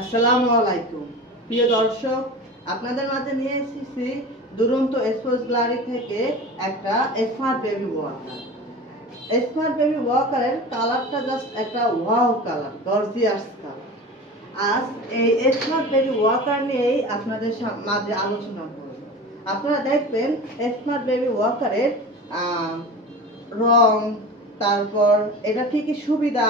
আসসালামু আলাইকুম প্রিয় দর্শক, আপনাদের মাঝে নিয়ে এসেছি দুরন্ত স্পোর্টস গ্যালারি থেকে একটা smart baby walker. Smart baby ওয়াকারের কালারটা জাস্ট একটা ওয়াও কালার, গর্জিয়াস কালার। আজ এই স্মার্ট বেবি ওয়াকার নিয়েই আপনাদের মাঝে আলোচনা করব। আপনারা দেখবেন স্মার্ট বেবি ওয়াকারের রং, তারপর এটা কি কি সুবিধা,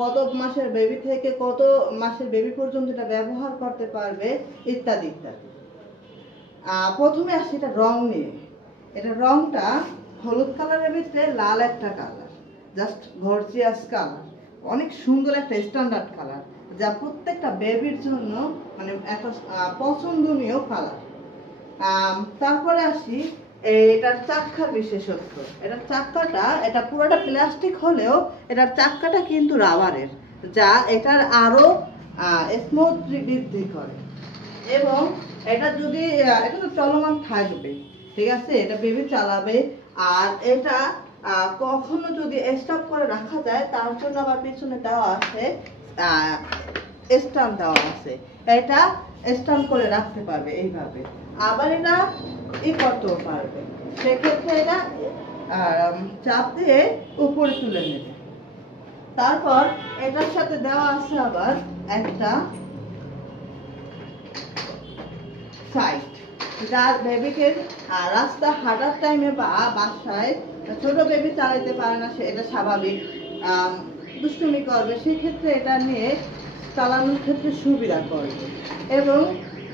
কত মাসের বেবি থেকে কত মাসের বেবি পর্যন্ত এটা ব্যবহার করতে পারবে ইত্যাদি ইত্যাদি। প্রথমে আসি এটা রং নিয়ে। এটা রংটা হলুদ কালারের ভিতরে লাল একটা কালার, জাস্ট গর্জিয়াস কালার, অনেক সুন্দর একটা স্ট্যান্ডার্ড কালার, যা প্রত্যেকটা বেবির জন্য মানে একটা পছন্দনীয় কালার। তারপরে আসি এটার চাক্কার বিশেষত্ব। এটার চাক্কাটা, এটা পুরোটা প্লাস্টিক হলেও এটার চাক্কাটা কিন্তু রাবারের, যা এটার আরো স্মুথ বৃদ্ধি করে। এবং এটা যদি এটা তো চলমান থাকবে, ঠিক আছে, এটা বেবি চালাবে। আর এটা কখনো যদি স্টপ করে রাখা যায় তার জন্য আবার পিছনে দেওয়া আছে স্ট্যান্ড দেওয়া আছে, এটা স্ট্যান্ড করে রাখতে পারবে এইভাবে। আবার এটা করতেও পারবে, সেক্ষেত্রে এটা চাপ দিয়ে উপরে তুলে নেবে। তারপর এটার সাথে দেওয়া আছে আবার একটা সাইড, যার বেবিকে রাস্তা হাঁটার টাইমে বা বাসায় ছোট বেবি চালাইতে পারে না, সে এটা স্বাভাবিক, দুষ্টুমি করবে, সেক্ষেত্রে এটা নিয়ে চালানোর ক্ষেত্রে সুবিধা করবে। এবং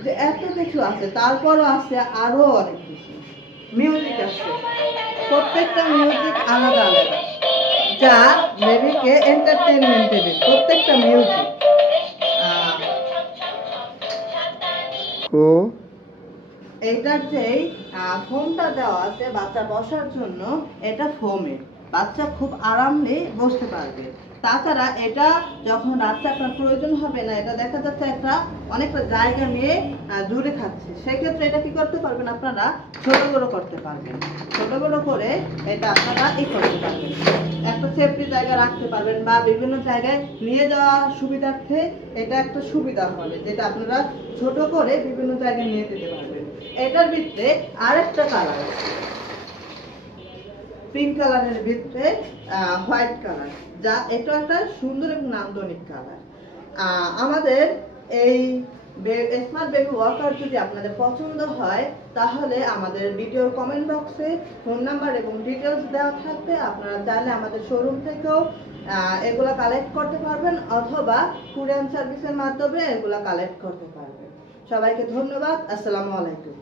যে এত কিছু আছে, তারপরও আছে আরো অনেক কিছু। মিউজিক আছে, প্রত্যেকটা মিউজিক আলাদা আলাদা, যা বেবিকে এন্টারটেইনমেন্ট দেবে। প্রত্যেকটা মিউজিক এইটার যেই ফোমটা দেওয়া আছে বাচ্চা বসার জন্য, এটা ফোমে বাচ্চা খুব আরামে বসতে পারবে। তাছাড়া এটা যখন রাত্রে আপনার প্রয়োজন হবে না, এটা দেখা যাচ্ছে একটা অনেকটা জায়গা নিয়ে দূরে খাচ্ছে, সেক্ষেত্রে এটা কি করতে পারবেন, আপনারা ছোট বড় করতে পারবেন। ছোট বড় করে এটা আপনারা করতে পারবেন, একটা সেফটি জায়গা রাখতে পারবেন, বা বিভিন্ন জায়গায় নিয়ে যাওয়া সুবিধার্থে এটা একটা সুবিধা হবে, যেটা আপনারা ছোট করে বিভিন্ন জায়গায় নিয়ে যেতে পারবেন। এটার ভিতরে আরেকটা কালার আছে, পিঙ্ক কালারের ভিতরে হোয়াইট কালার, যা এটা একটা সুন্দর এবং নান্দনিক কালার। আমাদের এই স্মার্ট বেবি ওয়াকার যদি আপনাদের পছন্দ হয়, তাহলে আমাদের ভিডিওর কমেন্ট বক্সে ফোন নাম্বার এবং ডিটেলস দেওয়া থাকবে। আপনারা চাইলে আমাদের শোরুম থেকেও এগুলা কালেক্ট করতে পারবেন, অথবা কুরিয়ার সার্ভিসের মাধ্যমে এগুলা কালেক্ট করতে পারবেন। সবাইকে ধন্যবাদ। আসসালামু আলাইকুম।